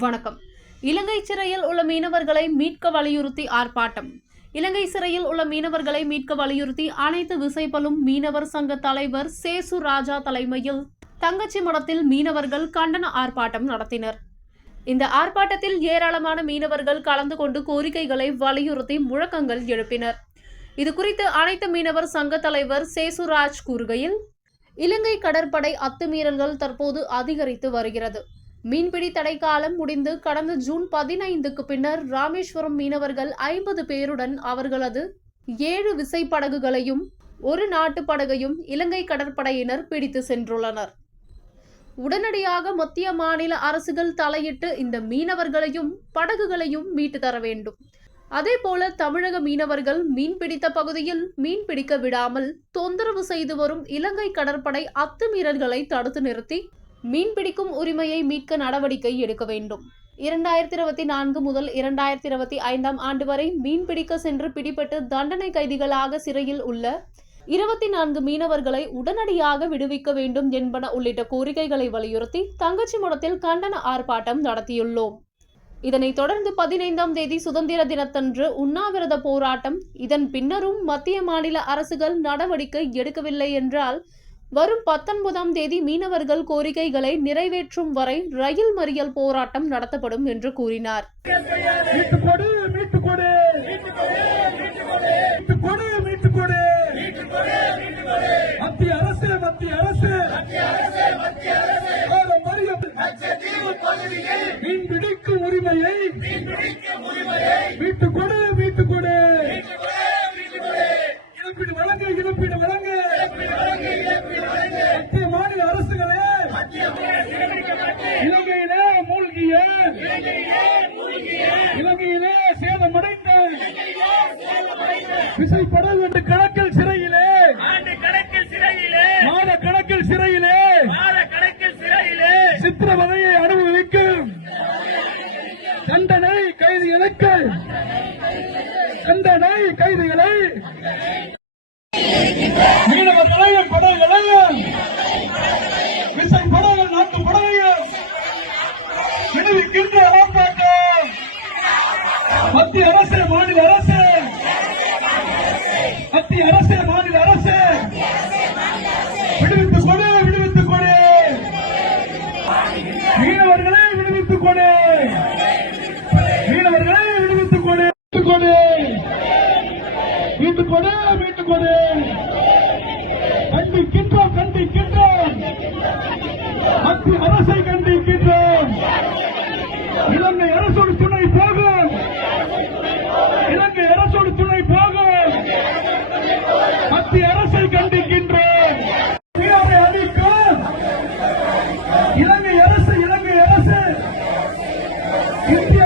வணக்கம். இலங்கை சிறையில் உள்ள மீனவர்களை மீட்க வலியுறுத்தி ஆர்ப்பாட்டம். இலங்கை சிறையில் உள்ள மீனவர்களை மீட்க வலியுறுத்தி அனைத்து விசைப்பலும் மீனவர் சங்க தலைவர் சேசு ராஜா தலைமையில் தங்கச்சி மடத்தில் மீனவர்கள் கண்டன ஆர்ப்பாட்டம் நடத்தினர். இந்த ஆர்ப்பாட்டத்தில் ஏராளமான மீனவர்கள் கலந்து கொண்டு கோரிக்கைகளை வலியுறுத்தி முழக்கங்கள் எழுப்பினர். இது குறித்து அனைத்து மீனவர் சங்க தலைவர் சேசுராஜ் கூறுகையில் இலங்கை கடற்படை அத்துமீறல்கள் தற்போது அதிகரித்து வருகிறது. மீன்பிடி தடைக்காலம் முடிந்து கடந்த ஜூன் பதினைந்துக்கு பின்னர் ராமேஸ்வரம் மீனவர்கள் ஐம்பது பேருடன் அவர்களது ஏழு விசைப்படகுகளையும் ஒரு நாட்டு படகையும் இலங்கை கடற்படையினர் பிடித்து சென்றுள்ளனர். உடனடியாக மத்திய மாநில அரசுகள் தலையிட்டு இந்த மீனவர்களையும் படகுகளையும் மீட்டு தர வேண்டும். அதேபோல தமிழக மீனவர்கள் மீன் பிடித்த பகுதியில் மீன் பிடிக்க விடாமல் தொந்தரவு செய்து வரும் இலங்கை கடற்படை அத்துமீறல்களை தடுத்து நிறுத்தி மீன் பிடிக்கும் உரிமையை மீட்க நடவடிக்கை எடுக்க வேண்டும். இரண்டாயிரத்தி இருபத்தி நான்கு முதல் இரண்டாயிரத்தி இருபத்தி ஐந்தாம் ஆண்டு வரை மீன் பிடிக்க சென்று பிடிபட்டு தண்டனை கைதிகளாக சிறையில் உள்ள இருபத்தி நான்கு மீனவர்களை உடனடியாக விடுவிக்க வேண்டும் என்பன உள்ளிட்ட கோரிக்கைகளை வலியுறுத்தி தங்கச்சி முடத்தில் கண்டன ஆர்ப்பாட்டம் நடத்தியுள்ளோம். இதனைத் தொடர்ந்து பதினைந்தாம் தேதி சுதந்திர தினத்தன்று உண்ணாவிரத போராட்டம் இதன் பின்னரும் மத்திய மாநில அரசுகள் நடவடிக்கை எடுக்கவில்லை என்றால் வரும் பத்தொன்பதாம் தேதி மீனவர்கள் கோரிக்கைகளை நிறைவேற்றும் வரை ரயில் மறியல் போராட்டம் நடத்தப்படும் என்று கூறினார். மத்திய அரசு மத்திய அரசு. உரிமையை இலங்கையிலே மூழ்கிய இலங்கையிலே சேதமடைந்த விசைப்படகு என்று கணக்கில் ஆண்டு கணக்கில் சிறையிலே கணக்கில் சிறையிலே மாத கணக்கில் சிறையிலே சித்திரவதையை அனுபவிக்கும். தண்டனை கைதிகளுக்கு தண்டனை கைதிகளை மீனவர்களையும் படகுகளையும் விசை படகுகள் நாட்டு படகையும் விடுவிக்கின்ற ஆர்ப்பாட்டம் மத்திய அரசு மாநில அரசு. மத்திய அரசு மாநில அரசு. விடுவித்துக் கொடு விடுவித்துக் கொடு. மீனவர்களை விடுவித்துக் கொடு. மீனவர்களை விடுவித்துக் கொடு. கொடு. மீட்டுக் கொடு மீட்டுக் கொடு. You.